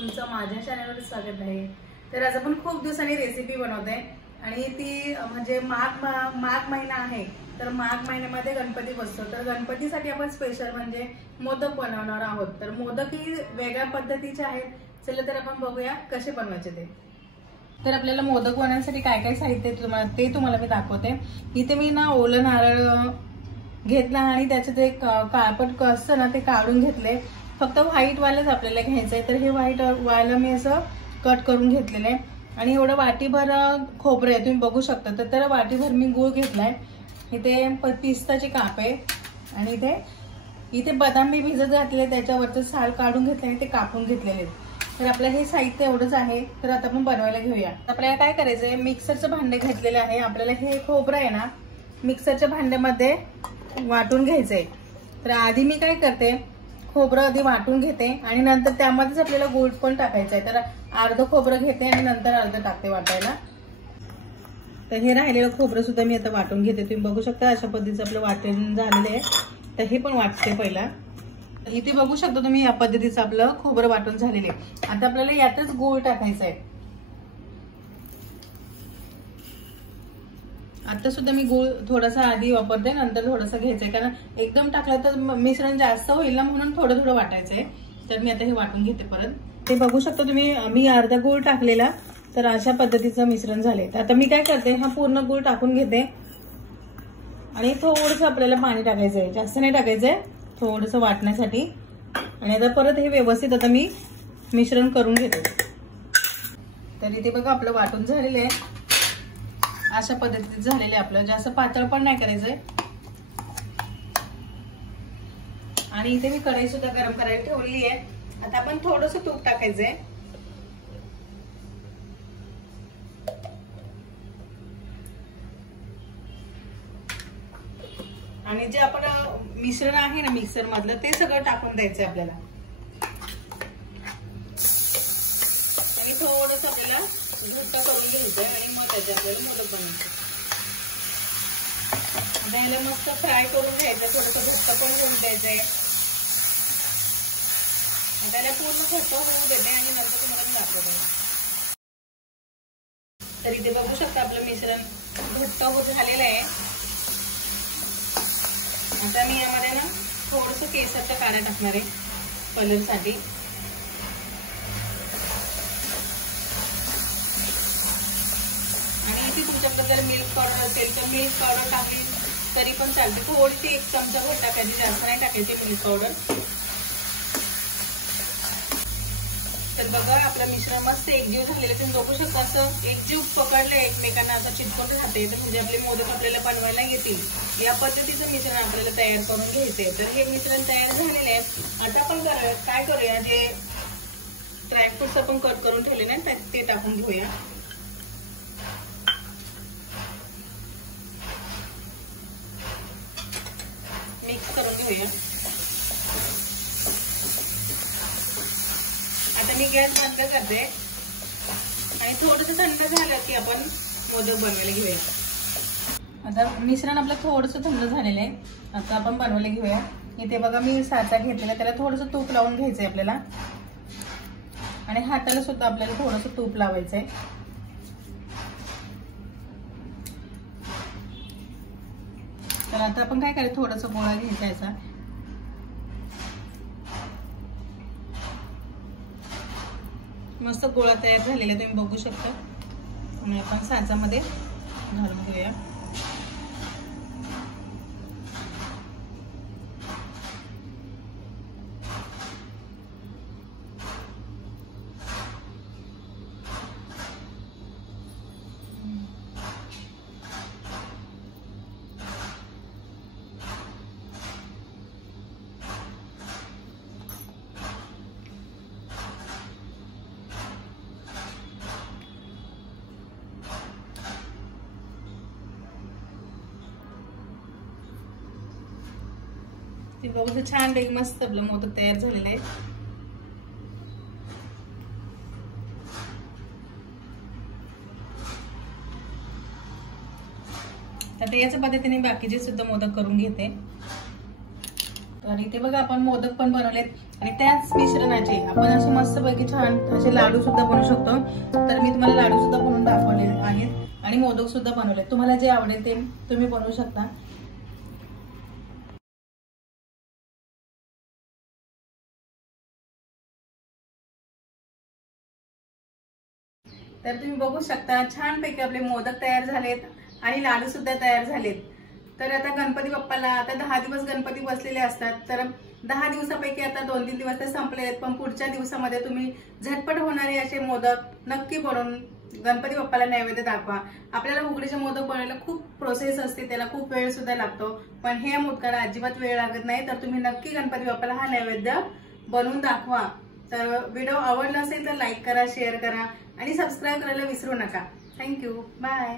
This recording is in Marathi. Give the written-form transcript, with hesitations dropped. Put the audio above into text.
तुमचं माझ्या चॅनलवर स्वागत आहे। तर आज आपण खूप दिवसांनी रेसिपी बनवते आणि ती म्हणजे माघ महिना आहे। तर माघ महिन्यामध्ये गणपती बसतो, तर गणपतीसाठी आपण स्पेशल म्हणजे मोदक बनवणार आहोत। तर मोदक ही वेगळ्या पद्धतीचे आहेत। चला तर आपण बघूया कसे बनवायचे ते। तर आपल्याला मोदक बनवण्यासाठी काय काय साहित्य तुम्हाला मी दाखवते। इथे मी ना ओलं नारळ घेतला आणि त्याचे ते काळपट असतं ना ते काढून घेतले। फक्त व्हाईट वालच आपल्याला घ्यायचंय। तर हे व्हाईट वाल मी असं कट करून घेतलेलं आहे आणि एवढं वाटीभर खोबरं आहे, तुम्ही बघू शकता। तर त्याला वाटीभर मी गूळ घेतलाय। इथे पिस्ताचे काप आहे आणि इथे बदाम मी भिजत घातले, त्याच्यावरचं साल काढून घेतले आणि ते कापून घेतलेले। तर आपलं हे साहित्य एवढंच आहे। तर आता आपण बनवायला घेऊया। आपल्याला काय करायचंय, मिक्सरचं भांडे घेतलेले आहे। आपल्याला हे खोबरं आहे ना मिक्सरच्या भांड्यामध्ये वाटून घ्यायचंय। तर आधी मी काय करते, खोबरं आधी वाटून घेते आणि नंतर त्यामध्येच आपल्याला गूळ पण टाकायचा आहे। तर अर्ध खोबरं घेते आणि नंतर अर्ध टाकते वाटायला। तर हे राहिलेलं खोबरं सुद्धा मी आता वाटून घेते। तुम्ही बघू शकता अशा पद्धतीचं आपलं वाटण झालेलं आहे। तर हे पण वाटते पहिला। इथे बघू शकता तुम्ही या पद्धतीचं आपलं खोबरं वाटून झालेलं आहे। आता आपल्याला यातच गूळ टाकायचा आहे। आता सुद्धा मी गूळ थोडासा आधी वापरते, नंतर थोडासा घ्यायचंय, कारण एकदम टाकलं तर मिश्रण जास्त होईल ना, म्हणून थोडं थोडं वाटायचंय। तर मी आता हे वाटून घेते परत। ते बघू शकता तुम्ही, मी अर्धा गूळ टाकलेला। तर अशा पद्धतीचं मिश्रण झाले। तर आता मी काय करते, हा पूर्ण गूळ टाकून घेते आणि थोडंसं आपल्याला पाणी टाकायचंय, जास्त नाही टाकायचंय, थोडंसं वाटण्यासाठी। आणि आता परत हे व्यवस्थित आता मी मिश्रण करून घेते। तर इथे बघा आपलं वाटून झालेलं आहे। अशा पद्धतीने झालेले आपलं, जास्त पातळ पण नाही करायचंय। आणि इथे मी कढई सुद्धा गरम करायला ठेवली आहे। आता आपण थोडंसं तूप टाकायचंय आणि जे आपण मिश्रण आहे ना मिक्सर मधलं ते सगळं टाकून द्यायचंय आपल्याला। आणि थोडंसं आपल्याला घट्ट करून घ्यायचंय आणि मग त्याच्यात आपल्याला मोदक बनवायचे। याला मस्त फ्राय करून घ्यायचं, थोडंसं घट्ट पण होऊन द्यायचंय। त्याला पूर्ण घट्ट होऊ देते आणि नंतर तुम्हाला दाखवते। तर इथे बघू शकता आपलं मिश्रण घट्ट होत झालेलं आहे। आता मी यामध्ये ना थोडंसं केसरच्या काड्या टाकणार आहे कलर साठी। आणि इथे तुमच्याकडे जर मिल्क पावडर असेल तर मिल्क पावडर टाकली तरी पण चालते। थोडीशी 1 चमचा भर टाकायची, जास्त नाही टाकायची मिल्क पावडर। तर बघा आपलं मिश्रण मस्त एकजीव झालेलं, तुम्ही बघू शकता असं एकजीव पकडले एकमेकांना, असं चिटकून राहते। तर म्हणजे आपले मोदक आपल्याला बनवायला येतील। या पद्धतीचं मिश्रण आपल्याला तयार करून घ्यायचंय। तर हे मिश्रण तयार झालेलं आहे। आता आपण काय करूया, जे ड्रायफ्रुट्स आपण कट करून ठेवले ना ते टाकून घेऊया। मिक्स करून घेऊया। आता मी गॅस बंद करते आणि थोडंसं थंड झालं की आपण मोदक बनवायला घेऊया। आता मिश्रण आपलं थोडंसं थंड झालेलं आहे। आता आपण बनवायला घेऊया। इथे बघा मी साचा घेतलेला, त्याला थोडंसं तूप लावून घ्यायचंय आपल्याला आणि हाताला सुद्धा आपल्याला थोडंसं तूप लावायचंय। तर आता आपण काय करायचं, थोडंसं गोळा घ्यायचा याचा। मस्त गोळा तयार झालेला तुम्ही बघू शकता। आणि आपण साचामध्ये घालून घेऊया। ते बघू छान एक मस्त आपलं मोदक तयार झालेलं आहे। तर याच्या पद्धतीने बाकीचे सुद्धा मोदक करून घेते। तर इथे बघा आपण मोदक पण बनवलेत आणि त्याच मिश्रणाचे आपण असे मस्तपैकी छान असे लाडू सुद्धा बनवू शकतो। तर मी तुम्हाला लाडू सुद्धा बनवून दाखवले आहेत आणि मोदक सुद्धा बनवले। तुम्हाला जे आवडेल ते तुम्ही बनवू शकता। तर तुम्ही बघू शकता छानपैकी आपले मोदक तयार झालेत आणि लाडू सुद्धा तयार झालेत। तर आता गणपती बाप्पाला आता 10 दिवस गणपती बसलेले असतात, तर 10 दिवसापैकी आता 2-3 दिवस तर संपले आहेत, पण पुढच्या दिवसामध्ये तुम्ही झटपट होणारे असे मोदक नक्की बनवून गणपती बाप्पाला नैवेद्य दाखवा। आपल्याला उकडीचे मोदक बनवायला खूप प्रोसेस असते, त्याला खूप वेळ सुद्धा लागतो, पण हे मोदकाला अजिबात वेळ लागत नाही। तर तुम्ही नक्की गणपती बाप्पाला हा नैवेद्य बनवून दाखवा। तर व्हिडिओ आवडला असेल तर लाईक करा, शेअर करा आणि सबस्क्राईब करायला विसरू नका। Thank you, bye.